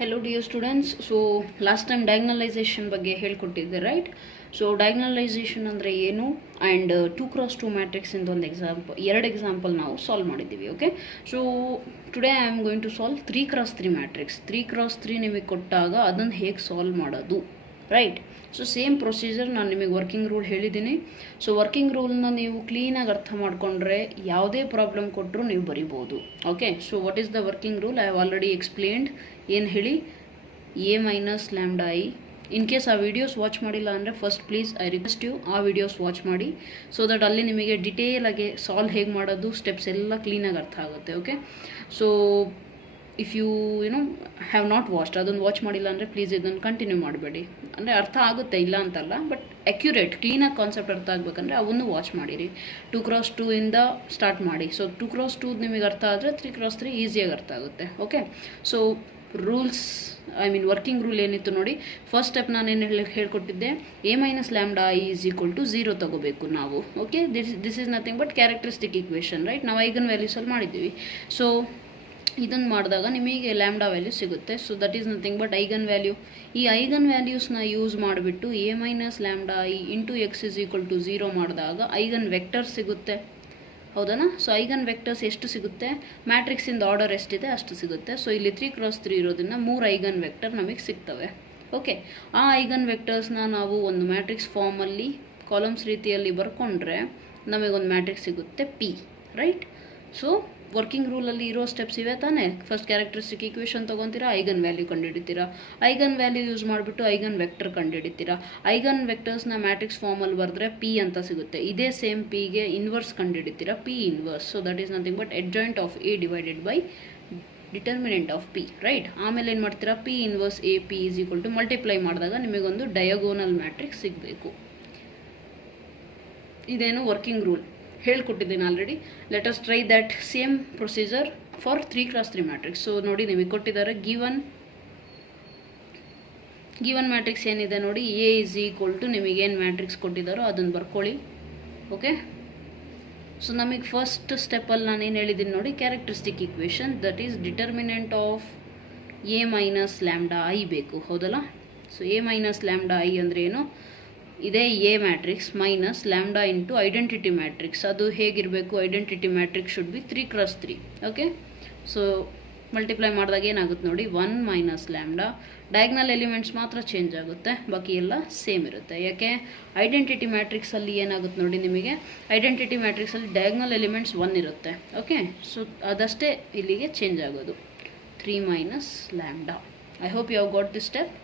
Hello dear students. So last time diagonalization ಬಗ್ಗೆ ಹೇಳ್ಕೊಟ್ಟಿದ್ದೆ right. So ಡಯಾಗ್ನಲೈಸೇಷನ್ ಅಂದರೆ ಏನು ಆ್ಯಂಡ್ 2x2 ಮ್ಯಾಟ್ರಿಕ್ಸ್ ಇಂದ ಒಂದು ಎರಡು ಎಕ್ಸಾಂಪಲ್ ನಾವು ಸಾಲ್ವ್ ಮಾಡಿದ್ದೀವಿ. Okay, so today I am going to solve 3x3 matrix. 3x3 ನಿಮಗೆ ಕೊಟ್ಟಾಗ ಅದನ್ನು ಹೇಗೆ ಸಾಲ್ವ್ ಮಾಡೋದು ರೈಟ್. ಸೊ ಸೇಮ್ ಪ್ರೊಸೀಜರ್ ನಾನು ನಿಮಗೆ ವರ್ಕಿಂಗ್ ರೂಲ್ ಹೇಳಿದ್ದೀನಿ. ಸೊ ವರ್ಕಿಂಗ್ ರೂಲ್ನ ನೀವು ಕ್ಲೀನಾಗಿ ಅರ್ಥ ಮಾಡಿಕೊಂಡ್ರೆ ಯಾವುದೇ ಪ್ರಾಬ್ಲಮ್ ಕೊಟ್ಟರು ನೀವು ಬರಿಬೋದು. Okay, so what is the working rule? I have already explained. ಏನು ಹೇಳಿ? A minus lambda I. In case ಆ ವಿಡಿಯೋಸ್ ವಾಚ್ ಮಾಡಿಲ್ಲ ಅಂದರೆ first please I request you ಆ ವಿಡಿಯೋಸ್ ವಾಚ್ ಮಾಡಿ, ಸೊ ದಟ್ ಅಲ್ಲಿ ನಿಮಗೆ ಡಿಟೇಲಾಗಿ ಸಾಲ್ವ್ ಹೇಗೆ ಮಾಡೋದು ಸ್ಟೆಪ್ಸ್ ಎಲ್ಲ ಕ್ಲೀನಾಗಿ ಅರ್ಥ ಆಗುತ್ತೆ. Okay, so if you have not watched, ಅದನ್ನು ವಾಚ್ ಮಾಡಿಲ್ಲ ಅಂದರೆ ಪ್ಲೀಸ್ ಇದನ್ನು ಕಂಟಿನ್ಯೂ ಮಾಡಬೇಡಿ. ಅಂದರೆ ಅರ್ಥ ಆಗುತ್ತೆ, ಇಲ್ಲ ಅಂತಲ್ಲ, ಬಟ್ ಅಕ್ಯುರೇಟ್ ಕ್ಲೀನಾಗಿ ಕಾನ್ಸೆಪ್ಟ್ ಅರ್ಥ ಆಗಬೇಕಂದ್ರೆ ಅವನ್ನು ವಾಚ್ ಮಾಡಿರಿ. 2x2 ಇಂದ ಸ್ಟಾರ್ಟ್ ಮಾಡಿ. ಸೊ 2x2 ನಿಮಗೆ ಅರ್ಥ ಆದರೆ 3x3 ಈಸಿಯಾಗಿ ಅರ್ಥ ಆಗುತ್ತೆ. Okay, so rules working rule ಏನಿತ್ತು ನೋಡಿ. ಫಸ್ಟ್ ಸ್ಟೆಪ್ ನಾನೇನು ಹೇಳ್ಕೊಟ್ಟಿದ್ದೆ, A minus lambda I is equal to 0 ತಗೋಬೇಕು ನಾವು. Okay, this is nothing but characteristic equation right. ನಾವು ಐಗನ್ ವ್ಯಾಲ್ಯೂಸಲ್ಲಿ ಮಾಡಿದ್ದೀವಿ. ಸೊ ಇದನ್ನು ಮಾಡಿದಾಗ ನಿಮಗೆ ಲ್ಯಾಂಬ್ಡಾ ವ್ಯಾಲ್ಯೂ ಸಿಗುತ್ತೆ. So that is nothing but eigen value. ಈ ಐಗನ್ ವ್ಯಾಲ್ಯೂಸ್ನ ಯೂಸ್ ಮಾಡಿಬಿಟ್ಟು A minus lambda I into X is equal to 0 ಮಾಡಿದಾಗ ಐಗನ್ ವೆಕ್ಟರ್ ಸಿಗುತ್ತೆ. ಹೌದಾ? ಸೊ ಐಗನ್ ವೆಕ್ಟರ್ಸ್ ಎಷ್ಟು ಸಿಗುತ್ತೆ? ಮ್ಯಾಟ್ರಿಕ್ಸಿಂದ ಆರ್ಡರ್ ಎಷ್ಟಿದೆ ಅಷ್ಟು ಸಿಗುತ್ತೆ. ಸೊ ಇಲ್ಲಿ 3x3 ಇರೋದನ್ನ 3 ಐಗನ್ ವೆಕ್ಟರ್ ನಮಗೆ ಸಿಗ್ತವೆ. ಓಕೆ, ಆ ಐಗನ್ ವೆಕ್ಟರ್ಸ್ನ ನಾವು ಒಂದು ಮ್ಯಾಟ್ರಿಕ್ಸ್ ಫಾರ್ಮಲ್ಲಿ ಕಾಲಮ್ಸ್ ರೀತಿಯಲ್ಲಿ ಬರ್ಕೊಂಡ್ರೆ ನಮಗೊಂದು ಮ್ಯಾಟ್ರಿಕ್ಸ್ ಸಿಗುತ್ತೆ ಪಿ ರೈಟ್. ಸೊ ವರ್ಕಿಂಗ್ ರೂಲಲ್ಲಿ ಇರೋ ಸ್ಟೆಪ್ಸ್ ಇವೆ ತಾನೇ. ಫಸ್ಟ್ ಕ್ಯಾರೆಕ್ಟರಿಸ್ಟಿಕ್ ಈಕ್ವೇಷನ್ ತೊಗೊತೀರಾ, ಐಗನ್ ವ್ಯಾಲ್ಯೂ ಕಂಡುಹಿಡಿತೀರಾ, ಐಗನ್ ವ್ಯಾಲ್ಯೂ ಯೂಸ್ ಮಾಡಿಬಿಟ್ಟು ಐಗನ್ ವೆಕ್ಟರ್ ಕಂಡುಹಿಡಿತೀರಾ. ಐಗನ್ ವೆಕ್ಟರ್ಸ್ನ ಮ್ಯಾಟ್ರಿಕ್ಸ್ ಫಾರ್ಮಲ್ಲಿ ಬರೆದ್ರೆ ಪಿ ಅಂತ ಸಿಗುತ್ತೆ. ಇದೇ ಸೇಮ್ ಪಿಗೆ ಇನ್ವರ್ಸ್ ಕಂಡುಹಿಡಿತೀರಾ, P inverse. So that is nothing but adjoint of A divided by determinant of P right. ಆಮೇಲೆ ಏನು ಮಾಡ್ತೀರಾ, P inverse A P is equal to multiply ಮಾಡಿದಾಗ ನಿಮಗೊಂದು ಡಯಾಗೋನಲ್ ಮ್ಯಾಟ್ರಿಕ್ಸ್ ಸಿಗಬೇಕು. ಇದೇನು ವರ್ಕಿಂಗ್ ರೂಲ್ ಹೇಳ್ಕೊಟ್ಟಿದ್ದೀನಿ already. Let us try that same procedure for 3x3 matrix. So ನೋಡಿ, ನಿಮಗೆ ಕೊಟ್ಟಿದ್ದಾರೆ ಗಿವನ್ ಮ್ಯಾಟ್ರಿಕ್ಸ್ ಏನಿದೆ ನೋಡಿ, ಎ ಇಸ್ ಈಕ್ವಲ್ ಟು ನಿಮಗೇನು ಮ್ಯಾಟ್ರಿಕ್ಸ್ ಕೊಟ್ಟಿದ್ದಾರೋ ಅದನ್ನು ಬರ್ಕೊಳ್ಳಿ. ಓಕೆ, ಸೊ ನಮಗೆ ಫಸ್ಟ್ ಸ್ಟೆಪ್ಪಲ್ಲಿ ನಾನೇನು ಹೇಳಿದ್ದೀನಿ ನೋಡಿ, characteristic equation that is determinant of A minus lambda I ಬೇಕು. ಹೌದಲ್ಲ? So A minus lambda I ಅಂದರೆ ಏನು? ಇದೇ A matrix minus lambda into identity matrix. ಅದು ಹೇಗಿರಬೇಕು? Identity matrix should be 3x3. Okay, so multiply ಮಾಡಿದಾಗ ಏನಾಗುತ್ತೆ ನೋಡಿ, 1 ಮೈನಸ್ ಲ್ಯಾಂಬ್ಡಾ. ಡಯಾಗ್ನಲ್ ಎಲಿಮೆಂಟ್ಸ್ ಮಾತ್ರ ಚೇಂಜ್ ಆಗುತ್ತೆ, ಬಾಕಿ ಎಲ್ಲ ಸೇಮ್ ಇರುತ್ತೆ. ಯಾಕೆ? ಐಡೆಂಟಿಟಿ ಮ್ಯಾಟ್ರಿಕ್ಸಲ್ಲಿ ಏನಾಗುತ್ತೆ ನೋಡಿ, ನಿಮಗೆ ಐಡೆಂಟಿಟಿ ಮ್ಯಾಟ್ರಿಕ್ಸಲ್ಲಿ ಡಯಾಗ್ನಲ್ ಎಲಿಮೆಂಟ್ಸ್ 1 ಇರುತ್ತೆ. ಓಕೆ, ಸೊ ಅದಷ್ಟೇ ಇಲ್ಲಿಗೆ ಚೇಂಜ್ ಆಗೋದು, 3 minus lambda. I hope you have got this step.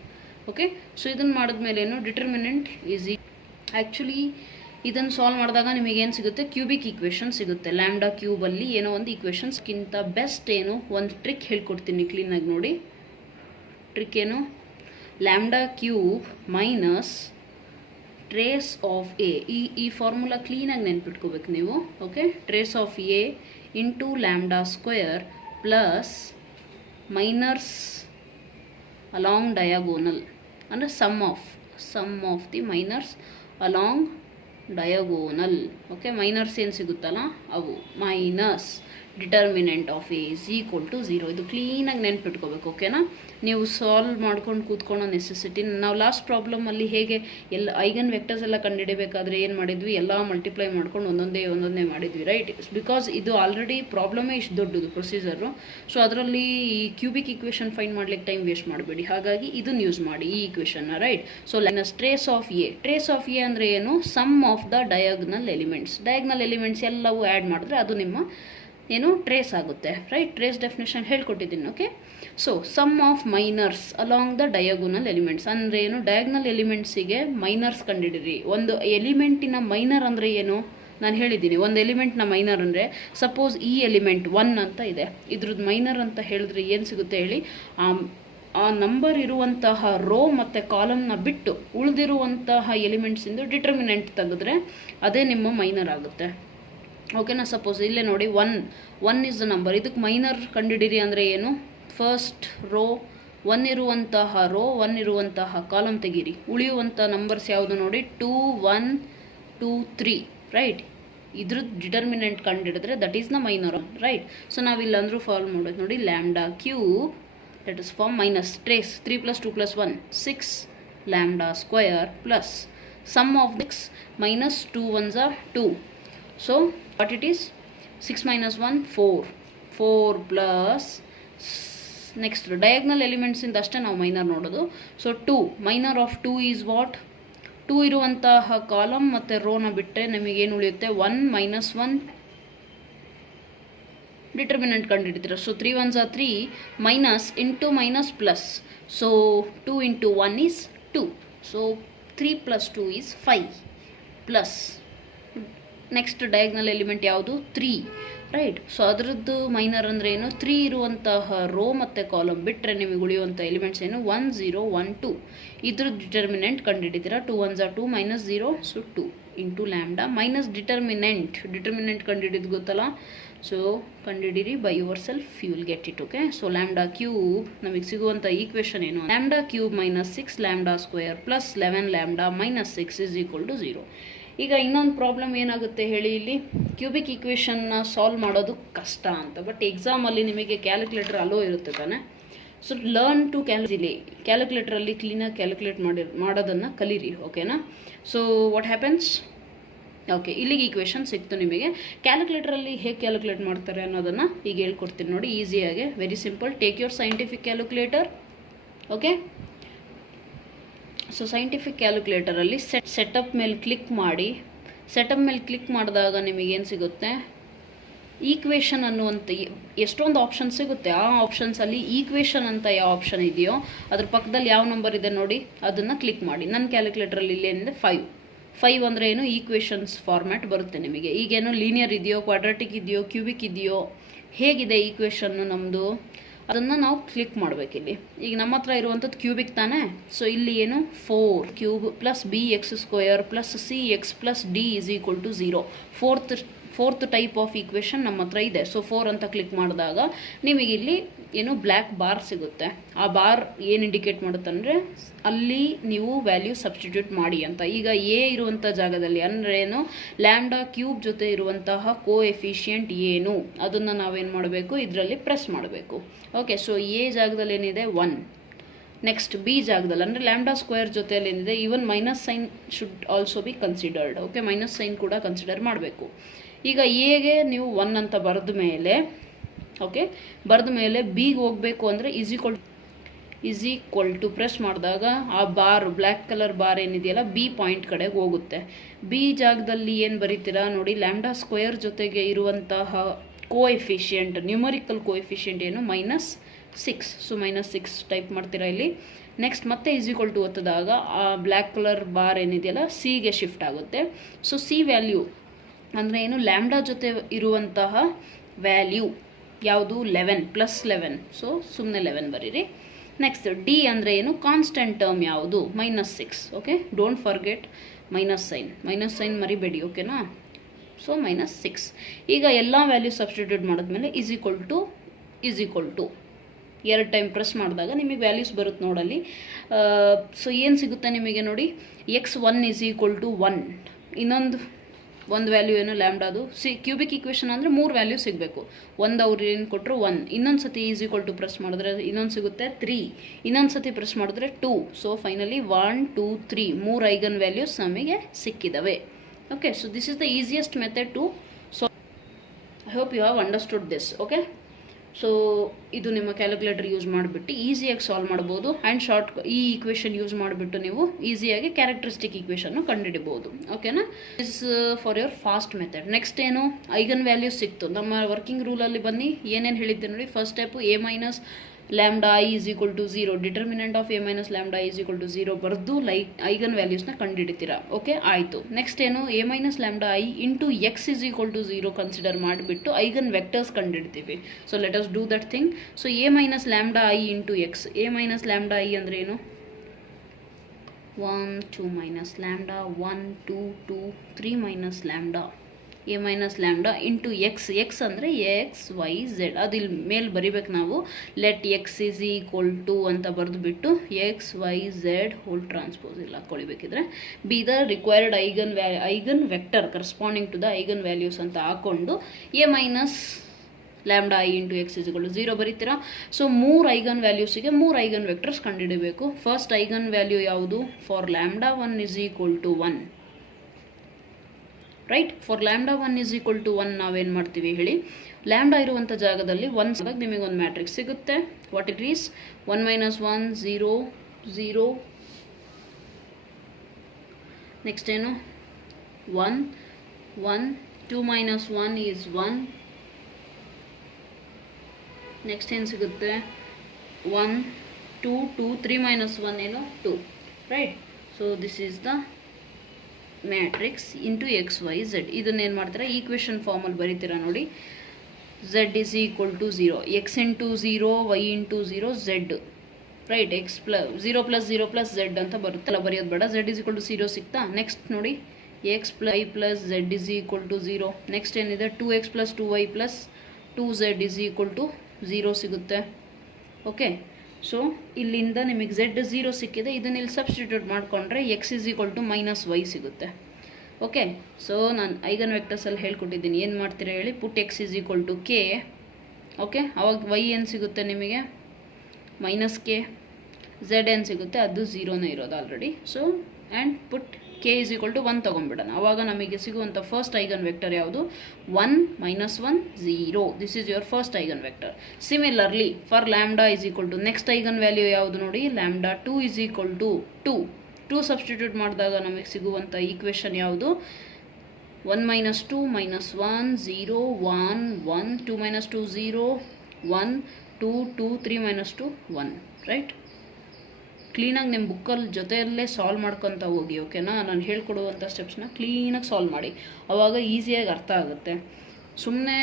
Okay, so ಇದನ್ನು ಮಾಡಿದ್ಮೇಲೆ ಏನು, ಡಿಟರ್ಮಿನೆಂಟ್ ಈಸ್ ಆ್ಯಕ್ಚುಲಿ ಇದನ್ನು ಸಾಲ್ವ್ ಮಾಡಿದಾಗ ನಿಮಗೇನು ಸಿಗುತ್ತೆ? ಕ್ಯೂಬಿಕ್ ಈಕ್ವೇಷನ್ ಸಿಗುತ್ತೆ. ಲ್ಯಾಂಬ್ಡಾ ಕ್ಯೂಬಲ್ಲಿ ಏನೋ ಒಂದು ಈಕ್ವೇಷನ್ಸ್ಗಿಂತ ಬೆಸ್ಟ್ ಏನು ಒಂದು ಟ್ರಿಕ್ ಹೇಳ್ಕೊಡ್ತೀನಿ, ಕ್ಲೀನಾಗಿ ನೋಡಿ. ಟ್ರಿಕ್ ಏನು? Lambda cube minus trace of A. ಈ ಫಾರ್ಮುಲಾ ಕ್ಲೀನಾಗಿ ನೆನ್ಪಿಟ್ಕೋಬೇಕು ನೀವು. Okay, trace of A into lambda square plus minors along diagonal, ಅಂದರೆ sum of the minors along diagonal. Okay, minors ಏನು ಸಿಗುತ್ತಲ್ಲ ಅವು, minus determinant of A is equal to 0. ಇದು ಕ್ಲೀನಾಗಿ ನೆನ್ಪಿಟ್ಕೋಬೇಕು. ಓಕೆನಾ? ನೀವು ಸಾಲ್ವ್ ಮಾಡ್ಕೊಂಡು ಕೂತ್ಕೊಳ್ಳೋ ನೆಸೆಸಿಟಿ. ನಾವು ಲಾಸ್ಟ್ ಪ್ರಾಬ್ಲಮಲ್ಲಿ ಹೇಗೆ ಎಲ್ಲ ಐಗನ್ ವೆಕ್ಟರ್ಸ್ ಎಲ್ಲ ಕಂಡುಹಿಡಬೇಕಾದ್ರೆ ಏನು ಮಾಡಿದ್ವಿ, ಎಲ್ಲ ಮಲ್ಟಿಪ್ಲೈ ಮಾಡ್ಕೊಂಡು ಒಂದೊಂದೇ ಮಾಡಿದ್ವಿ ರೈಟ್. ಬಿಕಾಸ್ ಇದು ಆಲ್ರೆಡಿ ಪ್ರಾಬ್ಲಮೇ ಇಷ್ಟು ದೊಡ್ಡದು ಪ್ರೊಸೀಜರು. ಸೊ ಅದರಲ್ಲಿ ಈ ಕ್ಯೂಬಿಕ್ ಈಕ್ವೇಷನ್ ಫೈಂಡ್ ಮಾಡ್ಲಿಕ್ಕೆ ಟೈಮ್ ವೇಸ್ಟ್ ಮಾಡಬೇಡಿ. ಹಾಗಾಗಿ ಇದನ್ನು ಯೂಸ್ ಮಾಡಿ ಈ ಈಕ್ವೇಷನ್ನ right. So minus trace of A ಅಂದರೆ ಏನು? Sum of the diagonal elements ಎಲ್ಲವೂ ಆ್ಯಡ್ ಮಾಡಿದ್ರೆ ಅದು ನಿಮ್ಮ ಏನು ಟ್ರೇಸ್ ಆಗುತ್ತೆ ರೈಟ್. ಟ್ರೇಸ್ ಡೆಫಿನೇಷನ್ ಹೇಳ್ಕೊಟ್ಟಿದ್ದೀನಿ. Okay, so sum of minors along the diagonal elements ಅಂದರೆ ಏನು? ಡಯಾಗ್ನಲ್ ಎಲಿಮೆಂಟ್ಸಿಗೆ ಮೈನರ್ಸ್ ಕಂಡುಹಿಡಿರಿ. ಒಂದು ಎಲಿಮೆಂಟಿನ ಮೈನರ್ ಅಂದರೆ ಏನು ನಾನು ಹೇಳಿದ್ದೀನಿ. ಒಂದು ಎಲಿಮೆಂಟ್ನ ಮೈನರ್ ಅಂದರೆ ಸಪೋಸ್ ಈ ಎಲಿಮೆಂಟ್ 1 ಅಂತ ಇದೆ, ಇದ್ರದ್ದು ಮೈನರ್ ಅಂತ ಹೇಳಿದ್ರೆ ಏನು ಸಿಗುತ್ತೆ ಹೇಳಿ? ಆ ನಂಬರ್ ಇರುವಂತಹ ರೋ ಮತ್ತು ಕಾಲಮ್ನ ಬಿಟ್ಟು ಉಳಿದಿರುವಂತಹ ಎಲಿಮೆಂಟ್ಸಿಂದು ಡಿಟರ್ಮಿನೆಂಟ್ ತೆಗೆದ್ರೆ ಅದೇ ನಿಮ್ಮ ಮೈನರ್ ಆಗುತ್ತೆ. ಓಕೆನಾ? ಸಪೋಸ್ ಇಲ್ಲೇ ನೋಡಿ, 1 ಇಸ್ ದ ನಂಬರ್. ಇದಕ್ಕೆ ಮೈನರ್ ಕಂಡುಹಿಡಿರಿ ಅಂದರೆ ಏನು? ಫಸ್ಟ್ ರೋ 1 ಇರುವಂತಹ ಕಾಲಮ್ ತೆಗೀರಿ. ಉಳಿಯುವಂಥ ನಂಬರ್ಸ್ ಯಾವುದು ನೋಡಿ, 2 1 2 3 ರೈಟ್. ಇದ್ರದ್ದು ಡಿಟರ್ಮಿನೆಂಟ್ ಕಂಡುಹಿಡಿದ್ರೆ that is the minor right. So ನಾವಿಲ್ಲಂದ್ರೂ ಫಾಲ್ವ್ ಮಾಡೋದು ನೋಡಿ, lambda cube that is form minus trace 3 plus 2 plus 1 6 lambda square plus sum of x minus 2 ones are 2. So what it is, 6 minus 1 4 plus next diagonal elements ಇಂದ ಅಷ್ಟೇ ನಾವು minor ನೋಡೋದು. So 2 minor of 2 is what, 2 ಇರುವಂತಹ column ಮತ್ತು ರೋನ ಬಿಟ್ಟರೆ ನಮಗೇನು ಉಳಿಯುತ್ತೆ 1 minus 1 determinant ಕಂಡುಹಿಡಿತೀರ. So 3 ones are 3 minus into minus plus. So 2 into 1 is 2. So 3 plus 2 is 5 plus next diagonal element ಯಾವುದು 3 ರೈಟ್. ಸೊ ಅದರದ್ದು ಮೈನರ್ ಅಂದರೆ ಏನು, 3 ಇರುವಂತಹ ರೋ ಮತ್ತು ಕಾಲಮ್ ಬಿಟ್ಟರೆ ನಿಮಗೆ ಉಳಿಯುವಂಥ ಎಲಿಮೆಂಟ್ಸ್ ಏನು 1 0 1 2. ಇದ್ರದ್ದು ಡಿಟರ್ಮಿನೆಂಟ್ ಕಂಡುಹಿಡಿತೀರಾ. 2 ones are 2 minus 0 so 2 into lambda minus determinant ಕಂಡುಹಿಡಿದು ಗೊತ್ತಲ್ಲ. ಸೊ ಕಂಡುಹಿಡಿರಿ by yourself, you will get it. Okay, so lambda cube ನಮಗೆ ಸಿಗುವಂಥ ಈಕ್ವೇಷನ್ ಏನು, lambda cube minus 6 lambda square plus 11 lambda minus 6 is equal to 0. ಈಗ ಇನ್ನೊಂದು problem ಏನಾಗುತ್ತೆ ಹೇಳಿ, ಇಲ್ಲಿ ಕ್ಯೂಬಿಕ್ ಈಕ್ವೇಷನ್ನ ಸಾಲ್ವ್ ಮಾಡೋದು ಕಷ್ಟ ಅಂತ, ಬಟ್ ಎಕ್ಸಾಮಲ್ಲಿ ನಿಮಗೆ ಕ್ಯಾಲ್ಕುಲೇಟರ್ ಅಲೋ ಇರುತ್ತೆ ತಾನೆ. ಸೊ ಲರ್ನ್ ಟು ಕ್ಯಾಲ್ಕುಲೇಟರಲ್ಲಿ ಕ್ಲೀನಾಗಿ ಕ್ಯಾಲ್ಕುಲೇಟ್ ಮಾಡೋದನ್ನು ಕಲೀರಿ. ಓಕೆನಾ. ಸೊ ವಾಟ್ ಹ್ಯಾಪನ್ಸ್, ಓಕೆ ಇಲ್ಲಿಗೆ ಈಕ್ವೇಷನ್ ಸಿಕ್ತು ನಿಮಗೆ. ಕ್ಯಾಲ್ಕುಲೇಟರಲ್ಲಿ ಹೇಗೆ ಕ್ಯಾಲ್ಕುಲೇಟ್ ಮಾಡ್ತಾರೆ ಅನ್ನೋದನ್ನು ಈಗ ಹೇಳ್ಕೊಡ್ತೀನಿ ನೋಡಿ ಈಸಿಯಾಗಿ. Very simple, take your scientific calculator. Okay, so scientific ಕ್ಯಾಲ್ಕುಲೇಟರಲ್ಲಿ ಸೆಟಪ್ ಮೇಲೆ ಕ್ಲಿಕ್ ಮಾಡಿ. ಸೆಟಪ್ ಮೇಲೆ ಕ್ಲಿಕ್ ಮಾಡಿದಾಗ ನಿಮಗೇನು ಸಿಗುತ್ತೆ, ಈಕ್ವೇಷನ್ ಅನ್ನುವಂಥ ಎಷ್ಟೊಂದು ಆಪ್ಷನ್ ಸಿಗುತ್ತೆ. ಆ ಆಪ್ಷನ್ಸಲ್ಲಿ ಈಕ್ವೇಷನ್ ಅಂತ ಯಾವ ಆಪ್ಷನ್ ಇದೆಯೋ ಅದ್ರ ಪಕ್ಕದಲ್ಲಿ ಯಾವ ನಂಬರ್ ಇದೆ ನೋಡಿ ಅದನ್ನು ಕ್ಲಿಕ್ ಮಾಡಿ. ನನ್ನ ಕ್ಯಾಲ್ಕುಲೇಟರಲ್ಲಿ ಇಲ್ಲೇನಿದೆ 5 ಅಂದರೆ ಏನು, ಈಕ್ವೇಷನ್ಸ್ ಫಾರ್ಮ್ಯಾಟ್ ಬರುತ್ತೆ ನಿಮಗೆ. ಈಗೇನೋ ಲೀನಿಯರ್ ಇದೆಯೋ, ಕ್ವಾಡ್ರಾಟಿಕ್ ಇದೆಯೋ, ಕ್ಯೂಬಿಕ್ ಇದೆಯೋ, ಹೇಗಿದೆ ಈಕ್ವೇಷನ್ನು ನಮ್ಮದು ಅದನ್ನು ನಾವು ಕ್ಲಿಕ್ ಮಾಡಬೇಕಿಲ್ಲಿ. ಈಗ ನಮ್ಮ ಹತ್ರ ಇರುವಂಥದ್ದು ಕ್ಯೂಬಿಕ್ ತಾನೇ. ಸೊ ಇಲ್ಲಿ ಏನು 4 cube plus b x square plus c x plus d is equal to 0. Fourth type of equation ನಮ್ಮ ಹತ್ರ ಇದೆ. ಸೊ 4 ಅಂತ ಕ್ಲಿಕ್ ಮಾಡಿದಾಗ ನಿಮಗಿಲ್ಲಿ ಏನು ಬ್ಲ್ಯಾಕ್ ಬಾರ್ ಸಿಗುತ್ತೆ. ಆ ಬಾರ್ ಏನು ಇಂಡಿಕೇಟ್ ಮಾಡುತ್ತೆ ಅಂದರೆ ಅಲ್ಲಿ ನೀವು ವ್ಯಾಲ್ಯೂ ಸಬ್ಸ್ಟಿಟ್ಯೂಟ್ ಮಾಡಿ ಅಂತ. ಈಗ ಎ ಇರುವಂಥ ಜಾಗದಲ್ಲಿ ಅಂದರೆ ಏನು, ಲ್ಯಾಂಬ್ಡಾ ಕ್ಯೂಬ್ ಜೊತೆ ಇರುವಂತಹ ಕೋಎಫಿಷಿಯಂಟ್ ಏನು ಅದನ್ನು ನಾವೇನು ಮಾಡಬೇಕು, ಇದರಲ್ಲಿ ಪ್ರೆಸ್ ಮಾಡಬೇಕು. ಓಕೆ, ಸೊ ಎ ಜಾಗದಲ್ಲಿ ಏನಿದೆ 1. ನೆಕ್ಸ್ಟ್ ಬಿ ಜಾಗದಲ್ಲಿ ಅಂದರೆ ಲ್ಯಾಂಬ್ಡಾ ಸ್ಕ್ವೇರ್ ಜೊತೆಯಲ್ಲಿ ಏನಿದೆ, even minus sign should also be considered. Okay, minus sign ಕೂಡ ಕನ್ಸಿಡರ್ ಮಾಡಬೇಕು. ಈಗ ಎಗೆ ನೀವು 1 ಅಂತ ಬರೆದ ಮೇಲೆ ಬಿಗೆ ಹೋಗಬೇಕು ಅಂದರೆ ಈಸ್ ಈಕ್ವಲ್ ಟು ಪ್ರೆಸ್ ಮಾಡಿದಾಗ ಆ ಬಾರ್ ಬ್ಲ್ಯಾಕ್ ಕಲರ್ ಬಾರ್ ಏನಿದೆಯಲ್ಲ ಬಿ ಪಾಯಿಂಟ್ ಕಡೆಗೆ ಹೋಗುತ್ತೆ. ಬಿ ಜಾಗದಲ್ಲಿ ಏನು ಬರೀತೀರಾ ನೋಡಿ, ಲ್ಯಾಂಬ್ಡಾ ಸ್ಕ್ವೇರ್ ಜೊತೆಗೆ ಇರುವಂತಹ ಕೋಎಫಿಷಿಯಂಟ್, ನ್ಯೂಮರಿಕಲ್ ಕೋಎಫಿಷಿಯಂಟ್ ಏನು -6. ಸೊ -6 ಟೈಪ್ ಮಾಡ್ತೀರಾ ಇಲ್ಲಿ. ನೆಕ್ಸ್ಟ್ ಮತ್ತೆ ಈಸ್ ಈಕ್ವಲ್ ಟು ಒತ್ತಿದಾಗ ಆ ಬ್ಲ್ಯಾಕ್ ಕಲರ್ ಬಾರ್ ಏನಿದೆಯಲ್ಲ ಸಿಗೆ ಶಿಫ್ಟ್ ಆಗುತ್ತೆ. ಸೊ ಸಿ ವ್ಯಾಲ್ಯೂ ಅಂದರೆ ಏನು, ಲ್ಯಾಂಬ್ಡಾ ಜೊತೆ ಇರುವಂತಹ ವ್ಯಾಲ್ಯೂ ಯಾವುದು 11 ಪ್ಲಸ್ 11. ಸೊ ಸುಮ್ಮನೆ 11 ಬರೀರಿ. ನೆಕ್ಸ್ಟ್ ಡಿ ಅಂದರೆ ಏನು, ಕಾನ್ಸ್ಟೆಂಟ್ ಟರ್ಮ್ ಯಾವುದು -6. Okay, don't forget minus sign ಮರಿಬೇಡಿ. ಓಕೆನಾ. ಸೊ -6. ಈಗ ಎಲ್ಲ ವ್ಯಾಲ್ಯೂ ಸಬ್ಸ್ಟಿಟ್ಯೂಟ್ ಮಾಡಿದ್ಮೇಲೆ is equal to 2 time press ಮಾಡಿದಾಗ ನಿಮಗೆ ವ್ಯಾಲ್ಯೂಸ್ ಬರುತ್ತೆ ನೋಡಲ್ಲಿ. ಸೊ ಏನು ಸಿಗುತ್ತೆ ನಿಮಗೆ ನೋಡಿ, x1 ಈಸ್ ಈಕ್ವಲ್ ಟು 1. ಒಂದು ವ್ಯಾಲ್ಯೂ ಏನು ಲ್ಯಾಂಬ್ಡಾದು. ಕ್ಯೂಬಿಕ್ ಈಕ್ವೇಷನ್ ಅಂದರೆ 3 ವ್ಯಾಲ್ಯೂ ಸಿಗಬೇಕು. ಒಂದು ಅವ್ರು ಏನು ಕೊಟ್ಟರು 1, ಇನ್ನೊಂದು ಸತಿ ಈಸ್ ಈಕ್ವಲ್ ಟು ಪ್ರೆಸ್ ಮಾಡಿದ್ರೆ ಇನ್ನೊಂದು ಸಿಗುತ್ತೆ 3, ಇನ್ನೊಂದು ಸತಿ ಪ್ರೆಸ್ ಮಾಡಿದ್ರೆ 2. ಸೊ ಫೈನಲಿ 1 2 3 3 ಐಗನ್ ವ್ಯಾಲ್ಯೂಸ್ ನಮಗೆ ಸಿಕ್ಕಿದ್ದಾವೆ. Okay, so this is the easiest method to. So I hope you have understood this. Okay, so ಇದು ನಿಮ್ಮ ಕ್ಯಾಲ್ಕುಲೇಟರ್ ಯೂಸ್ ಮಾಡಿಬಿಟ್ಟು ಈಸಿಯಾಗಿ ಸಾಲ್ವ್ ಮಾಡ್ಬೋದು. ಆ್ಯಂಡ್ ಈ ಈಕ್ವೇಷನ್ ಯೂಸ್ ಮಾಡಿಬಿಟ್ಟು ನೀವು ಈಸಿಯಾಗಿ ಕ್ಯಾರೆಕ್ಟರಿಸ್ಟಿಕ್ ಈಕ್ವೇಷನ್ನು ಕಂಡುಹಿಡಿಬೋದು. ಓಕೆನಾ. Is for your fast method. Next ಏನು, ಐಗನ್ ವ್ಯಾಲ್ಯೂಸ್ ಸಿಕ್ತು. ನಮ್ಮ ವರ್ಕಿಂಗ್ ರೂಲಲ್ಲಿ ಬನ್ನಿ ಏನೇನು ಹೇಳಿದ್ದೆ ನೋಡಿ. First step a minus lambda I is equal to 0, determinant of a minus lambda is equal to 0 ಬರೆದು ಐಗನ್ ವ್ಯಾಲ್ಯೂಸ್ನ ಕಂಡುಹಿಡಿತೀರಾ. ಓಕೆ, ಆಯಿತು. ನೆಕ್ಸ್ಟ್ ಏನು, a minus lambda I into x is equal to 0 consider ಮಾಡಿಬಿಟ್ಟು ಐಗನ್ ವೆಕ್ಟರ್ಸ್ ಕಂಡುಹಿಡ್ತೀವಿ. So let us do that thing. So a minus lambda I into x. a minus lambda I ಅಂದರೆ ಏನು, 1 2 minus lambda 1 2 2 3 minus lambda a minus lambda into x ಅಂದರೆ XYZ. ಅದು ಇಲ್ಲಿ ಮೇಲೆ ಬರಿಬೇಕು ನಾವು. Let x is equal to ಅಂತ ಬರೆದುಬಿಟ್ಟು XYZ ಹೋಲ್ ಟ್ರಾನ್ಸ್ಪೋಸ್ ಇಲ್ಲ ಹಾಕ್ಕೊಳ್ಬೇಕಿದ್ರೆ be the required eigen vector corresponding to the eigen values ಅಂತ ಹಾಕ್ಕೊಂಡು a minus lambda I into X is equal to 0 ಬರೀತೀರಾ. ಸೊ 3 ಐಗನ್ ವ್ಯಾಲ್ಯೂಸಿಗೆ 3 ಐಗನ್ ವೆಕ್ಟರ್ಸ್ ಕಂಡುಹಿಡಬೇಕು. First eigen value ಯಾವುದು? For lambda 1 is equal to 1, right. For lambda 1 is equal to 1 ನಾವೇನು ಮಾಡ್ತೀವಿ ಹೇಳಿ, lambda ಇರುವಂಥ ಜಾಗದಲ್ಲಿ 1 ಸಿದಾಗ ನಿಮಗೆ ಒಂದು ಮ್ಯಾಟ್ರಿಕ್ಸ್ ಸಿಗುತ್ತೆ. What it is? 1 minus 1 0 0, next ಏನು 1 1, 2 ಮೈನಸ್ 1 ಈಸ್ 1, ನೆಕ್ಸ್ಟ್ ಏನು ಸಿಗುತ್ತೆ 1 2 2, 3 ಮೈನಸ್ 1 ಏನು 2, right. So this is the matrix into x y z. ಇದನ್ನೇನು ಮಾಡ್ತಾರೆ, ಈಕ್ವೇಷನ್ ಫಾರ್ಮಲ್ಲಿ ಬರೀತೀರಾ ನೋಡಿ. z is equal to 0, x into 0, y into 0, z, right. X plus 0 plus 0 plus z ಅಂತ ಬರುತ್ತೆ, ಅಲ್ಲ ಬರೆಯೋದು ಬೇಡ. z is equal to 0 ಸಿಗ್ತಾ. ನೆಕ್ಸ್ಟ್ ನೋಡಿ x plus y plus z is equal to 0. Next ಏನಿದೆ 2x plus 2y plus 2z is equal to 0 ಸಿಗುತ್ತೆ. Okay, so ಇಲ್ಲಿಂದ ನಿಮಗೆ z 0 ಸಿಕ್ಕಿದೆ. ಇದನ್ನ ಇಲ್ಲಿ ಸಬ್ಸ್ಟಿಟ್ಯೂಟ್ ಮಾಡಿಕೊಂಡ್ರೆ x is equal to minus y ಸಿಗುತ್ತೆ. ಓಕೆ, ಸೊ ನಾನು ಐಗನ್ ವೆಕ್ಟರ್ಸಲ್ಲಿ ಹೇಳ್ಕೊಟ್ಟಿದ್ದೀನಿ. ಏನು ಮಾಡ್ತೀರಾ ಹೇಳಿ, put x is equal to k. Okay, ಅವಾಗ ವೈ ಏನು ಸಿಗುತ್ತೆ ನಿಮಗೆ? Minus K. ಝೆಡ್ ಏನು ಸಿಗುತ್ತೆ? ಅದು 0ನೇ ಇರೋದು already. So and put k is equal to 1 ತೊಗೊಂಡ್ಬಿಡೋಣ. ಆವಾಗ ನಮಗೆ ಸಿಗುವಂಥ ಫಸ್ಟ್ ಐಗನ್ ವೆಕ್ಟರ್ ಯಾವುದು? 1 minus 1 0. This is your first eigen vector. Similarly for lambda is equal to next eigen value ಯಾವುದು ನೋಡಿ? Lambda 2 is equal to 2 substitute ಮಾಡಿದಾಗ ನಮಗೆ ಸಿಗುವಂಥ ಈಕ್ವೇಷನ್ ಯಾವುದು? 1 ಮೈನಸ್ 2 ಮೈನಸ್ 1 0 1 1, 2 ಮೈನಸ್ 2 0 1 2 2, 3 ಮೈನಸ್ 2 1, ರೈಟ್. ಕ್ಲೀನಾಗಿ ನಿಮ್ಮ ಬುಕ್ಕಲ್ಲಿ ಜೊತೆಯಲ್ಲೇ ಸಾಲ್ವ್ ಮಾಡ್ಕೊತ ಹೋಗಿ. ಓಕೆನಾ? ನಾನು ಹೇಳ್ಕೊಡುವಂಥ ಸ್ಟೆಪ್ಸ್ನ ಕ್ಲೀನಾಗಿ ಸಾಲ್ವ್ ಮಾಡಿ, ಆವಾಗ ಈಸಿಯಾಗಿ ಅರ್ಥ ಆಗುತ್ತೆ. ಸುಮ್ಮನೆ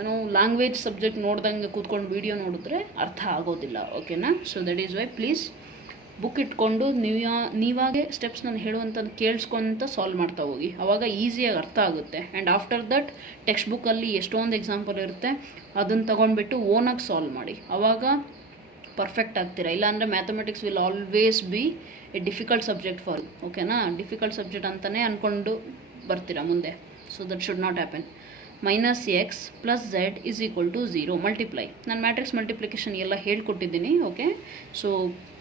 ಏನೋ ಲ್ಯಾಂಗ್ವೇಜ್ ಸಬ್ಜೆಕ್ಟ್ ನೋಡ್ದಂಗೆ ಕೂತ್ಕೊಂಡು ವೀಡಿಯೋ ನೋಡಿದ್ರೆ ಅರ್ಥ ಆಗೋದಿಲ್ಲ. ಓಕೆನಾ? So that is why please book ಇಟ್ಕೊಂಡು ನೀವಾಗೆ ಸ್ಟೆಪ್ಸ್ ನಾನು ಹೇಳುವಂಥದ್ದು ಕೇಳಿಸ್ಕೊಂತ ಸಾಲ್ವ್ ಮಾಡ್ತಾ ಹೋಗಿ, ಆವಾಗ ಈಸಿಯಾಗಿ ಅರ್ಥ ಆಗುತ್ತೆ. ಆ್ಯಂಡ್ ಆಫ್ಟರ್ ದಟ್ ಟೆಕ್ಸ್ಟ್ ಬುಕ್ಕಲ್ಲಿ ಎಷ್ಟೊಂದು ಎಕ್ಸಾಂಪಲ್ ಇರುತ್ತೆ, ಅದನ್ನು ತೊಗೊಂಡ್ಬಿಟ್ಟು ಓನಾಗಿ ಸಾಲ್ವ್ ಮಾಡಿ, ಆವಾಗ ಪರ್ಫೆಕ್ಟ್ ಆಗ್ತೀರಾ. ಇಲ್ಲಾಂದರೆ mathematics will always be a difficult subject for. ಓಕೆನಾ? ಡಿಫಿಕಲ್ಟ್ ಸಬ್ಜೆಕ್ಟ್ ಅಂತಲೇ ಅಂದ್ಕೊಂಡು ಬರ್ತೀರಾ ಮುಂದೆ. So that should not happen. Minus x plus z is equal to 0 multiply. ನಾನು ಮ್ಯಾಟ್ರಿಕ್ಸ್ ಮಲ್ಟಿಪ್ಲಿಕೇಶನ್ ಎಲ್ಲ ಹೇಳ್ಕೊಟ್ಟಿದ್ದೀನಿ. Okay, so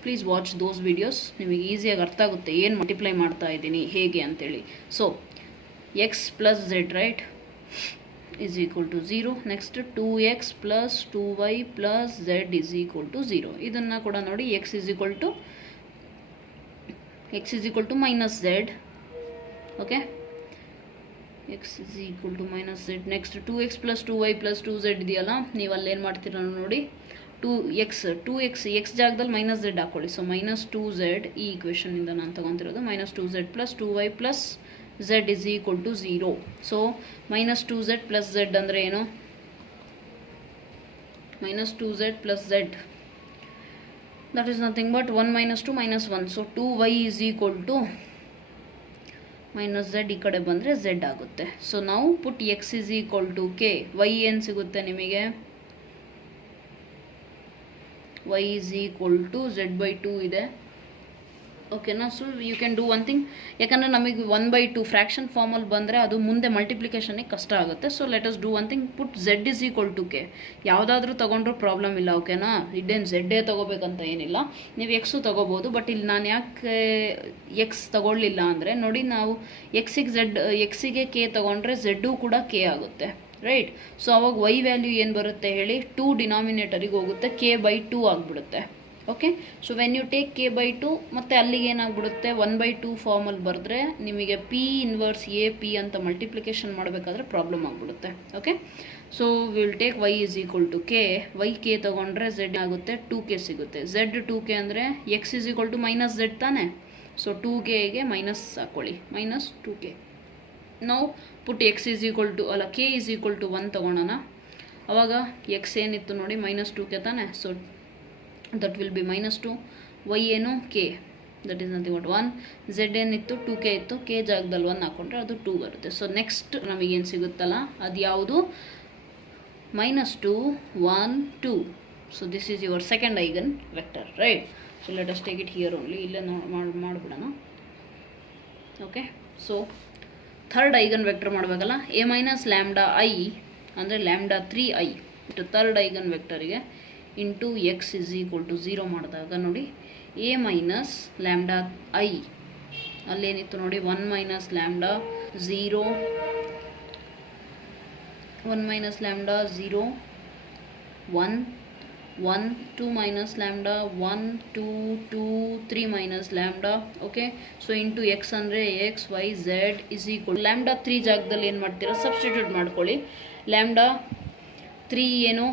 please watch those videos. ನಿಮಗೆ ಈಸಿಯಾಗಿ ಅರ್ಥ ಆಗುತ್ತೆ ಏನು ಮಲ್ಟಿಪ್ಲೈ ಮಾಡ್ತಾ ಇದ್ದೀನಿ ಹೇಗೆ ಅಂತೇಳಿ. So X plus Z, right, is equal to 0. Next 2x plus 2y plus z is equal to 0. ಇದನ್ನು ಕೂಡ ನೋಡಿ, x is equal to minus z. Okay, x is equal to minus z. Next 2x plus 2y plus 2z ಇದೆಯಲ್ಲ, ನೀವು ಅಲ್ಲೇನು ಮಾಡ್ತೀರ ನೋಡಿ, 2x ಜಾಗದಲ್ಲಿ minus z ಹಾಕೊಳ್ಳಿ. ಸೊ ಮೈನಸ್ 2z, ಈ ಈಕ್ವೇಷನಿಂದ ನಾನು ತೊಗೊತಿರೋದು. Minus 2z plus 2y plus z is equal to 0. So minus 2z plus z ಅಂದರೆ ಏನು? Minus 2z plus z, that is nothing but 1 minus 2 minus 1. So 2y is equal to minus z, ಈ ಕಡೆ ಬಂದರೆ z ಆಗುತ್ತೆ. So ನಾವು ಪುಟ್ x is equal to k. y ಏನು ಸಿಗುತ್ತೆ ನಿಮಗೆ? y is equal to z/2 ಇದೆ. ಓಕೆನಾ? So you can do one thing, ಯಾಕಂದರೆ ನಮಗೆ 1/2 ಫ್ರ್ಯಾಕ್ಷನ್ ಫಾರ್ಮಲ್ಲಿ ಬಂದರೆ ಅದು ಮುಂದೆ ಮಲ್ಟಿಪ್ಲಿಕೇಶನಿಗೆ ಕಷ್ಟ ಆಗುತ್ತೆ. So let us do one thing, put z is equal to k. ಯಾವುದಾದ್ರೂ ತೊಗೊಂಡ್ರೂ ಪ್ರಾಬ್ಲಮ್ ಇಲ್ಲ. ಓಕೆನಾ? ಇದೇನು ಝೆಡ್ಡೇ ತೊಗೋಬೇಕಂತ ಏನಿಲ್ಲ, ನೀವು ಎಕ್ಸು ತೊಗೋಬೋದು. ಬಟ್ ಇಲ್ಲಿ ನಾನು ಯಾಕೆ ಎಕ್ಸ್ ತೊಗೊಳ್ಳಿಲ್ಲ ಅಂದರೆ ನೋಡಿ, ನಾವು ಎಕ್ಸಿಗೆ ಕೆ ತೊಗೊಂಡ್ರೆ ಝೆಡ್ಡು ಕೂಡ ಕೆ ಆಗುತ್ತೆ, ರೈಟ್. ಸೊ ಅವಾಗ y ವ್ಯಾಲ್ಯೂ ಏನು ಬರುತ್ತೆ ಹೇಳಿ? 2 ಡಿನಾಮಿನೇಟರಿಗೆ ಹೋಗುತ್ತೆ, k/2 ಆಗಿಬಿಡುತ್ತೆ. Okay, so when you take k/2 ಮತ್ತು ಅಲ್ಲಿಗೆ ಏನಾಗ್ಬಿಡುತ್ತೆ, 1/2 ಫಾರ್ಮಲ್ಲಿ ಬರೆದ್ರೆ ನಿಮಗೆ p ಇನ್ವರ್ಸ್ a p ಅಂತ ಮಲ್ಟಿಪ್ಲಿಕೇಶನ್ ಮಾಡಬೇಕಾದ್ರೆ ಪ್ರಾಬ್ಲಮ್ ಆಗಿಬಿಡುತ್ತೆ. Okay, so will take y is equal to k. y k ತೊಗೊಂಡ್ರೆ z ಆಗುತ್ತೆ, 2k ಸಿಗುತ್ತೆ. z 2k ಅಂದರೆ x is equal to minus z ತಾನೆ. ಸೊ 2kಗೆ ಮೈನಸ್ ಹಾಕ್ಕೊಳ್ಳಿ, ಮೈನಸ್ 2k. ನಾವು ಪುಟ್ x is equal to k is equal to 1 ತೊಗೊಳೋಣ. ಆವಾಗ x ಏನಿತ್ತು ನೋಡಿ, ಮೈನಸ್ 2k ತಾನೆ. So that will be minus 2. y ಏನು k, that is nothing but 1. z ಏನಿತ್ತು 2k ಇತ್ತು, k ಜಾಗದಲ್ಲಿ 1 ಹಾಕೊಂಡ್ರೆ ಅದು 2 ಬರುತ್ತೆ. ಸೊ ನೆಕ್ಸ್ಟ್ ನಮಗೇನು ಸಿಗುತ್ತಲ್ಲ ಅದು ಯಾವುದು? minus 2 1 2. So this is your second eigen vector, right. So let us take it here only, ಇಲ್ಲೇ ಮಾಡಿಬಿಡೋಣ. Okay, so third eigen vector ಮಾಡಬೇಕಲ್ಲ, a ಮೈನಸ್ ಲ್ಯಾಂಬ್ಡಾ ಐ ಅಂದರೆ ಲ್ಯಾಂಬ್ಡಾ 3i ಥರ್ಡ್ ಐಗನ್ ವೆಕ್ಟರ್ಗೆ into X is equal to 0 ಮಾಡಿದಾಗ ನೋಡಿ A minus lambda I ಅಲ್ಲೇನಿತ್ತು ನೋಡಿ 1 minus lambda 0 1 minus lambda 0 1 1 2 minus lambda 1 2 2 3 minus lambda okay so into x andre x y z is equal lambda 3 ಜಾಗದಲ್ಲಿ ಏನು ಮಾಡ್ತೀರಾ substitute ಮಾಡ್ಕೊಳ್ಳಿ lambda 3 ಏನು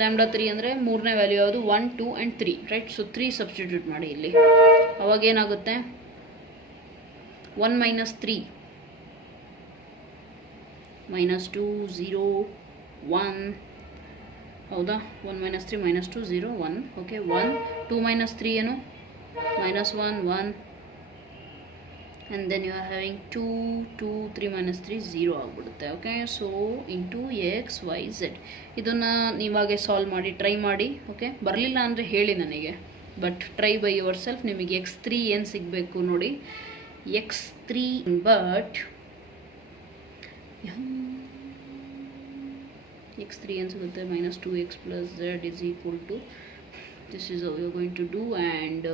lambda 3 ಅಂದರೆ ಮೂರನೇ ವ್ಯಾಲ್ಯೂ ಯಾವುದು 1 2 and 3 ರೈಟ್ ಸೊ 3 ಸಬ್ಸ್ಟಿಟ್ಯೂಟ್ ಮಾಡಿ ಇಲ್ಲಿ ಅವಾಗ ಏನಾಗುತ್ತೆ 1 minus 3 minus 2 0 1 ಹೌದಾ 1 minus 3 minus 2 0 1 ಓಕೆ 1 2 minus 3 ಏನು minus 1 1 and then you are having 2 2 3 minus 3 0 ಆಗಿಬಿಡುತ್ತೆ okay so into x y z ಇದನ್ನು ನೀವಾಗೆ ಸಾಲ್ವ್ ಮಾಡಿ ಟ್ರೈ ಮಾಡಿ ಓಕೆ ಬರಲಿಲ್ಲ ಅಂದರೆ ಹೇಳಿ ನನಗೆ but try by yourself ನಿಮಗೆ x3 ಏನು ಸಿಗಬೇಕು ನೋಡಿ x3 ಬಟ್ x3 ಏನು ಸಿಗುತ್ತೆ minus 2x plus z is equal to this is how we are going to do and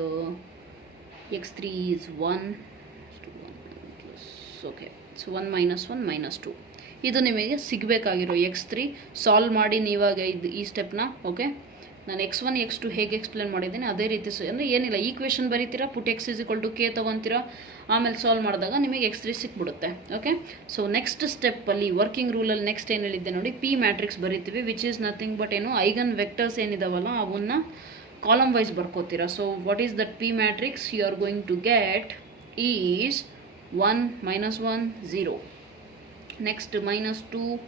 x3 is 1 plus okay so 1 minus 1 minus 2 ಇದು ನಿಮಗೆ ಸಿಗಬೇಕಾಗಿರೋ x3 solve ಮಾಡಿ ನೀವಾಗ ಈ ಸ್ಟೆಪ್ನ ಓಕೆ ನಾನು x1 x2 ಹೇಗೆ explain ಮಾಡಿದ್ದೀನಿ ಅದೇ ರೀತಿ ಅಂದರೆ ಏನಿಲ್ಲ ಈಕ್ವೇಷನ್ ಬರೀತೀರಾ put x is equal to k ತೊಗೊತೀರಾ ಆಮೇಲೆ ಸಾಲ್ವ್ ಮಾಡಿದಾಗ ನಿಮಗೆ x3 ಸಿಕ್ಬಿಡುತ್ತೆ ಓಕೆ ಸೊ ನೆಕ್ಸ್ಟ್ ಸ್ಟೆಪ್ಪಲ್ಲಿ ವರ್ಕಿಂಗ್ ರೂಲಲ್ಲಿ ನೆಕ್ಸ್ಟ್ ಏನು ಹೇಳಿದ್ದೆ ನೋಡಿ ಪಿ ಮ್ಯಾಟ್ರಿಕ್ಸ್ ಬರೀತೀವಿ ವಿಚ್ ಈಸ್ ನಥಿಂಗ್ ಬಟ್ ಏನು ಐಗನ್ ವೆಕ್ಟರ್ಸ್ ಏನಿದಾವಲ್ಲ ಅವನ್ನ ಕಾಲಮ್ ವೈಸ್ ಬರ್ಕೋತೀರಾ so what is that P matrix you are going to get is 1 minus 1 0 next minus 2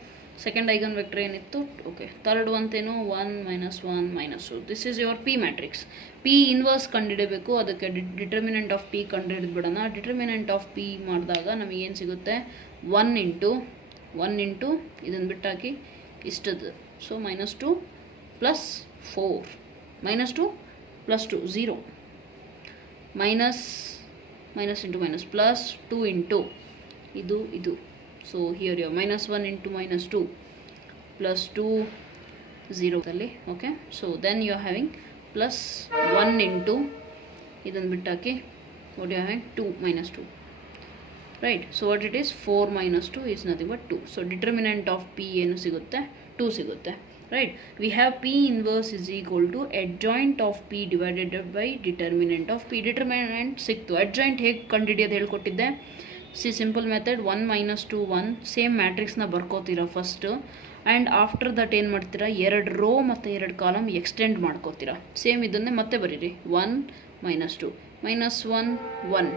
second eigen vector ಏನಿತ್ತು ಓಕೆ ಥರ್ಡ್ ಅಂತೇನು 1 minus 1 minus 2 this is your P matrix P inverse ಕಂಡುಹಿಡಬೇಕು ಅದಕ್ಕೆ determinant of P ಕಂಡುಹಿಡಿದ್ಬಿಡೋಣ determinant of P ಮಾಡಿದಾಗ ನಮಗೇನು ಸಿಗುತ್ತೆ 1 into ಇದನ್ನು ಬಿಟ್ಟಾಕಿ ಇಷ್ಟದ್ದು so -2 plus 4 -2 plus 2 0 minus into minus plus 2 into ಇದು so here you have -1 into -2 plus 2 0 ಅಲ್ಲಿ okay so then you are having plus 1 into ಇದನ್ನು ಬಿಟ್ಟಾಕಿ what you are having 2 minus 2 right so what it is 4 minus 2 is nothing but 2 so determinant of p ಏನು ಸಿಗುತ್ತೆ 2 ಸಿಗುತ್ತೆ right we have p inverse is equal to adjoint of p divided by determinant of p determinant ಸಿಕ್ತು adjoint ಹೇಗೆ ಕಂಡುಹಿಡಿಯೋದು ಹೇಳ್ಕೊಟ್ಟಿದ್ದೆ ಸಿ simple method 1 minus 2 1 same ಮ್ಯಾಟ್ರಿಕ್ಸ್ನ ಬರ್ಕೋತೀರಾ ಫಸ್ಟು ಆ್ಯಂಡ್ ಆಫ್ಟರ್ ದಟ್ ಏನು ಮಾಡ್ತೀರಾ 2 ರೋ ಮತ್ತು 2 ಕಾಲಮ್ ಎಕ್ಸ್ಟೆಂಡ್ ಮಾಡ್ಕೋತೀರಾ ಸೇಮ್ ಇದನ್ನೇ ಮತ್ತೆ ಬರೀರಿ 1 minus 2 minus 1 1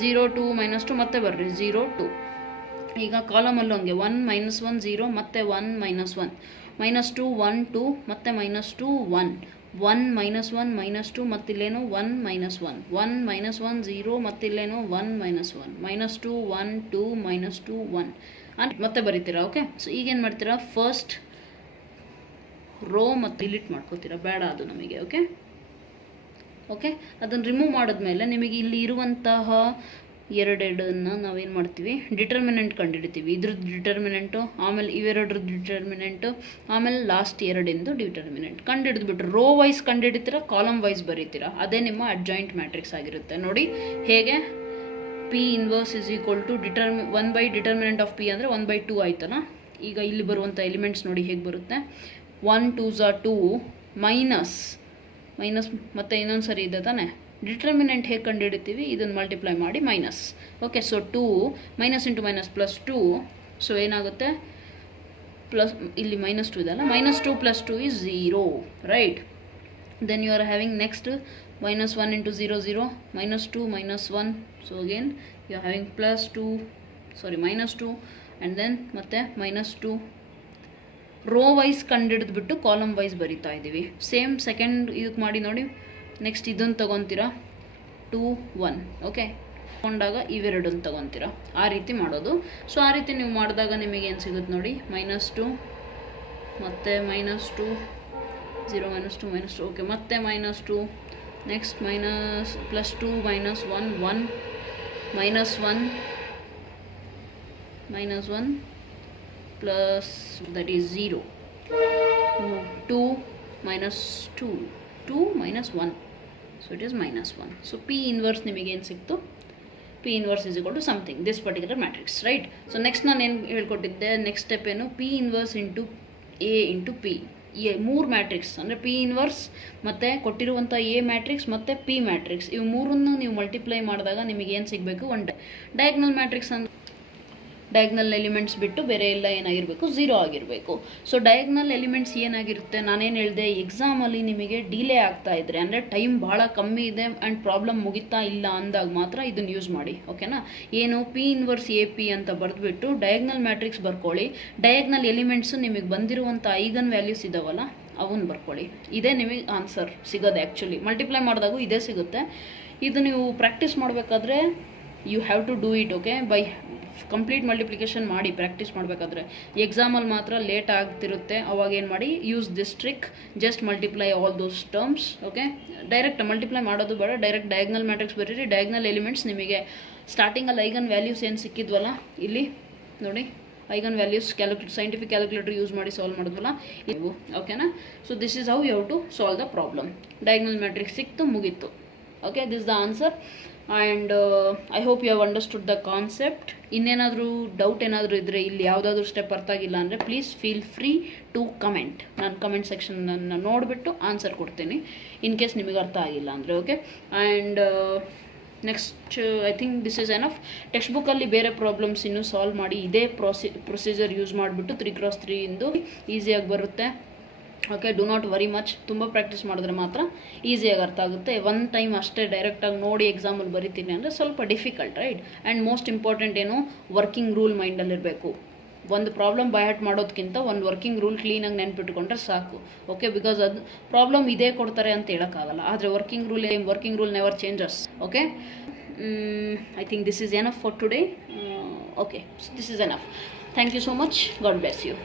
0 2 minus 2 ಮತ್ತೆ ಬರ್ರಿ 0 2 ಈಗ ಕಾಲಮಲ್ಲೂ ಹಂಗೆ 1 minus 1 0 ಮತ್ತೆ 1 minus 1 -2 1 2 ಮತ್ತೆ -2 1 1 minus 1 -2 ಮತ್ತಿಲ್ಲೇನು 1 minus 1 1 minus 1 0 ಮತ್ತಿಲ್ಲೇನು 1 minus 1 -2 1 2 -2 1 ಮತ್ತೆ ಬರೀತೀರಾ ಓಕೆ ಸೊ ಈಗೇನು ಮಾಡ್ತೀರಾ ಫಸ್ಟ್ ರೋ ಮತ್ತು ಡಿಲೀಟ್ ಮಾಡ್ಕೋತೀರಾ ಬೇಡ ಅದು ನಮಗೆ ಓಕೆ ಓಕೆ ಅದನ್ನು ರಿಮೂವ್ ಮಾಡಿದ್ಮೇಲೆ ನಿಮಗೆ ಇಲ್ಲಿ ಇರುವಂತಹ ಎರಡೆರಡನ್ನು ನಾವೇನು ಮಾಡ್ತೀವಿ ಡಿಟರ್ಮಿನೆಂಟ್ ಕಂಡುಹಿಡಿತೀವಿ ಇದ್ರದ್ದು ಡಿಟರ್ಮಿನೆಂಟು ಆಮೇಲೆ ಇವೆರಡ್ರದ್ದು ಡಿಟರ್ಮಿನೆಂಟು ಆಮೇಲೆ ಲಾಸ್ಟ್ ಎರಡಿಂದು ಡಿಟರ್ಮಿನೆಂಟ್ ಕಂಡುಹಿಡಿದ್ಬಿಟ್ಟು ರೋ ವೈಸ್ ಕಂಡುಹಿಡಿತೀರಾ ಕಾಲಮ್ ವೈಸ್ ಬರೀತೀರಾ ಅದೇ ನಿಮ್ಮ ಅಡ್ಜಾಯಿಂಟ್ ಮ್ಯಾಟ್ರಿಕ್ಸ್ ಆಗಿರುತ್ತೆ ನೋಡಿ ಹೇಗೆ P inverse is equal to 1 by determinant of P ಅಂದರೆ 1/2 ಆಯ್ತಲ್ಲ ಈಗ ಇಲ್ಲಿ ಬರುವಂಥ ಎಲಿಮೆಂಟ್ಸ್ ನೋಡಿ ಹೇಗೆ ಬರುತ್ತೆ 1 2s are 2 ಮೈನಸ್ ಮತ್ತು ಇನ್ನೊಂದು ಸರಿ ಇದೆ ತಾನೆ ಡಿಟರ್ಮಿನೆಂಟ್ ಹೇಗೆ ಕಂಡುಹಿಡಿತೀವಿ ಇದನ್ನು ಮಲ್ಟಿಪ್ಲೈ ಮಾಡಿ minus okay so 2 minus into minus plus 2 so ಏನಾಗುತ್ತೆ ಪ್ಲಸ್ ಇಲ್ಲಿ -2 ಇದಲ್ಲ -2 plus 2 is 0 right then you are having next -1 into 0 0 -2 -1 so again you are having -2 and then ಮತ್ತೆ -2 ರೋ ವೈಸ್ ಕಂಡುಹಿಡಿದ್ಬಿಟ್ಟು ಕಾಲಮ್ ವೈಸ್ ಬರಿತಾ ಇದ್ದೀವಿ ಸೇಮ್ ಸೆಕೆಂಡ್ ಇದಕ್ಕೆ ಮಾಡಿ ನೋಡಿ ನೆಕ್ಸ್ಟ್ ಇದನ್ನು ತೊಗೊತೀರಾ 2 1 ಓಕೆ ತೊಗೊಂಡಾಗ ಇವೆರಡನ್ನು ತೊಗೊತೀರಾ ಆ ರೀತಿ ಮಾಡೋದು ಸೊ ಆ ರೀತಿ ನೀವು ಮಾಡಿದಾಗ ನಿಮಗೆ ಏನು ಸಿಗುತ್ತೆ ನೋಡಿ -2 ಮತ್ತು -2 0 -2 -2 ಓಕೆ ಮತ್ತೆ -2 next +2 -1 1 -1 plus that is 0 2 minus 2, 2 minus 1, so it is minus 1. So P inverse ನಿಮಗೆ ಏನು ಸಿಕ್ತು, P inverse is equal to something, this particular matrix, right? So next ನಾನು ಏನು ಹೇಳ್ಕೊಟ್ಟಿದ್ದೆ, ನೆಕ್ಸ್ಟ್ ಸ್ಟೆಪ್ ಏನು, P inverse into A into P. ಮೂರು matrix ಅಂದರೆ P inverse ಮತ್ತು ಕೊಟ್ಟಿರುವಂಥ A ಮ್ಯಾಟ್ರಿಕ್ಸ್ ಮತ್ತು P ಮ್ಯಾಟ್ರಿಕ್ಸ್, ಇವು ಮೂರನ್ನು ನೀವು ಮಲ್ಟಿಪ್ಲೈ ಮಾಡಿದಾಗ ನಿಮಗೆ ಏನು ಸಿಗಬೇಕು, ಒನ್ ಡಯಾಗ್ನಲ್ ಮ್ಯಾಟ್ರಿಕ್ಸ್ ಅಂದರೆ ಡಯಾಗ್ನಲ್ ಎಲಿಮೆಂಟ್ಸ್ ಬಿಟ್ಟು ಬೇರೆ ಎಲ್ಲ ಏನಾಗಿರಬೇಕು, 0 ಆಗಿರಬೇಕು. ಸೊ ಡಯಾಗ್ನಲ್ ಎಲಿಮೆಂಟ್ಸ್ ಏನಾಗಿರುತ್ತೆ, ನಾನೇನು ಹೇಳಿದೆ, ಎಕ್ಸಾಮಲ್ಲಿ ನಿಮಗೆ ಡಿಲೇ ಆಗ್ತಾ ಇದ್ದರೆ ಅಂದರೆ ಟೈಮ್ ಭಾಳ ಕಮ್ಮಿ ಇದೆ ಆ್ಯಂಡ್ ಪ್ರಾಬ್ಲಮ್ ಮುಗಿತಾ ಇಲ್ಲ ಅಂದಾಗ ಮಾತ್ರ ಇದನ್ನು ಯೂಸ್ ಮಾಡಿ, ಓಕೆನಾ. ಏನು P ಇನ್ವರ್ಸ್ ಎ ಪಿ ಅಂತ ಬರೆದ್ಬಿಟ್ಟು ಡಯಾಗ್ನಲ್ ಮ್ಯಾಟ್ರಿಕ್ಸ್ ಬರ್ಕೊಳ್ಳಿ. ಡಯಾಗ್ನಲ್ ಎಲಿಮೆಂಟ್ಸು ನಿಮಗೆ ಬಂದಿರುವಂಥ ಐಗನ್ ವ್ಯಾಲ್ಯೂಸ್ ಇದಾವಲ್ಲ ಅವನ್ನ ಬರ್ಕೊಳ್ಳಿ. ಇದೇ ನಿಮಗೆ ಆನ್ಸರ್ ಸಿಗೋದು. ಆ್ಯಕ್ಚುಲಿ ಮಲ್ಟಿಪ್ಲೈ ಮಾಡಿದಾಗೂ ಇದೇ ಸಿಗುತ್ತೆ. ಇದು ನೀವು ಪ್ರಾಕ್ಟೀಸ್ ಮಾಡಬೇಕಾದ್ರೆ you have to do it, okay, by complete multiplication ಮಾಡಿ ಪ್ರಾಕ್ಟೀಸ್ ಮಾಡಬೇಕಾದ್ರೆ. ಎಕ್ಸಾಮಲ್ಲಿ ಮಾತ್ರ ಲೇಟ್ ಆಗ್ತಿರುತ್ತೆ, ಅವಾಗ ಏನು ಮಾಡಿ, use this trick, just multiply all those terms, okay. Direct multiply ಮಾಡೋದು ಬೇಡ, ಡೈರೆಕ್ಟ್ ಡಯಾಗ್ನಲ್ ಮ್ಯಾಟ್ರಿಕ್ಸ್ ಬರೀರಿ. ಡಯಾಗ್ನಲ್ ಎಲಿಮೆಂಟ್ಸ್ ನಿಮಗೆ ಸ್ಟಾರ್ಟಿಂಗಲ್ಲಿ ಐಗನ್ ವ್ಯಾಲ್ಯೂಸ್ ಏನು ಸಿಕ್ಕಿದ್ವಲ್ಲ ಇಲ್ಲಿ ನೋಡಿ, eigen values scientific calculator use ಮಾಡಿ ಸಾಲ್ವ್ ಮಾಡಿದ್ವಲ್ಲ ಇವು, ಓಕೆನಾ. So this is how you have to solve the problem. Diagonal matrix ಸಿಕ್ತು, ಮುಗೀತು, okay. This the answer. And I hope you have understood the concept. ಇನ್ನೇನಾದರೂ ಡೌಟ್ ಏನಾದರೂ ಇದ್ದರೆ, ಇಲ್ಲಿ ಯಾವುದಾದ್ರೂ ಸ್ಟೆಪ್ ಅರ್ಥ ಆಗಿಲ್ಲ ಅಂದರೆ please feel free to comment. ನಾನು ಕಮೆಂಟ್ ಸೆಕ್ಷನನ್ನು ನೋಡಿಬಿಟ್ಟು ಆನ್ಸರ್ ಕೊಡ್ತೀನಿ ಇನ್ ಕೇಸ್ ನಿಮಗೆ ಅರ್ಥ ಆಗಿಲ್ಲ ಅಂದರೆ, okay. And next I think this is enough. Text ಬುಕ್ಕಲ್ಲಿ ಬೇರೆ ಪ್ರಾಬ್ಲಮ್ಸ್ ಇನ್ನೂ ಸಾಲ್ವ್ ಮಾಡಿ ಇದೇ ಪ್ರೊಸೀಜರ್ ಯೂಸ್ ಮಾಡಿಬಿಟ್ಟು 3x3 ಇಂದು ಈಸಿಯಾಗಿ ಬರುತ್ತೆ, okay. Do not worry much. ತುಂಬ ಪ್ರಾಕ್ಟೀಸ್ ಮಾಡಿದ್ರೆ ಮಾತ್ರ ಈಸಿಯಾಗಿ ಅರ್ಥ ಆಗುತ್ತೆ. ಒನ್ ಟೈಮ್ ಅಷ್ಟೇ ಡೈರೆಕ್ಟಾಗಿ ನೋಡಿ ಎಕ್ಸಾಮಲ್ಲಿ ಬರಿತೀನಿ ಅಂದರೆ ಸ್ವಲ್ಪ difficult, right. And most important ಏನು, ವರ್ಕಿಂಗ್ ರೂಲ್ ಮೈಂಡಲ್ಲಿರಬೇಕು. ಒಂದು ಪ್ರಾಬ್ಲಮ್ ಬೈ ಹಾರ್ಟ್ ಮಾಡೋದಕ್ಕಿಂತ ಒಂದು ವರ್ಕಿಂಗ್ ರೂಲ್ ಕ್ಲೀನಾಗಿ ನೆನ್ಪಿಟ್ಕೊಂಡ್ರೆ ಸಾಕು, ಓಕೆ. ಬಿಕಾಸ್ ಅದು ಪ್ರಾಬ್ಲಮ್ ಇದೇ ಕೊಡ್ತಾರೆ ಅಂತ ಹೇಳೋಕ್ಕಾಗಲ್ಲ, ಆದರೆ working rule never changes, okay. I think this is enough for today, okay. This is enough. Thank you so much. God bless you.